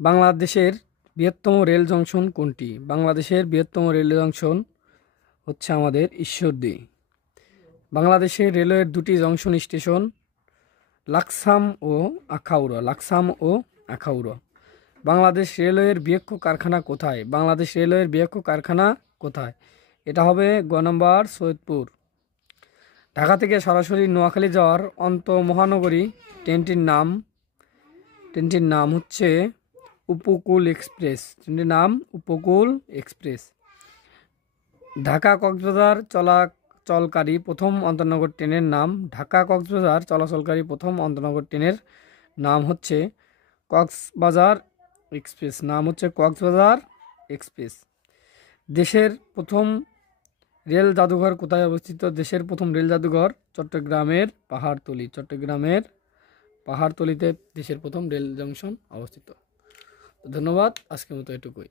বাংলাদেশের বৃহত্তম rail junction কোনটি? বাংলাদেশের বৃহত্তম রেল জংশন হচ্ছে আমাদের ঈশ্বরদী। বাংলাদেশের রেলওয়ের দুটি জংশন স্টেশন লাকসাম ও আখাউড়া। বাংলাদেশ রেলওয়ের বৃহৎ কারখানা কোথায়? বাংলাদেশ রেলওয়ের বৃহৎ কারখানা কোথায়? এটা হবে গ নম্বর সৈয়দপুর। ঢাকা থেকে সরাসরি নোয়াখালী যাওয়ার আন্তঃমহানগরী ট্রেনটির নাম হচ্ছে উপকূল এক্সপ্রেস। ট্রেনটির নাম উপকূল এক্সপ্রেস। ঢাকা কক্সবাজার চলাচলকারী প্রথম আন্তনগর ট্রেনের নাম হচ্ছে কক্সবাজার এক্সপ্রেস। দেশের প্রথম রেল জাদুঘর কোথায় অবস্থিত? দেশের প্রথম রেল জাদুঘর চট্টগ্রামের পাহাড়তলীতে দেশের প্রথম রেল জংশন অবস্থিত। ধন্যবাদ, আজকের মতো এটুকুই।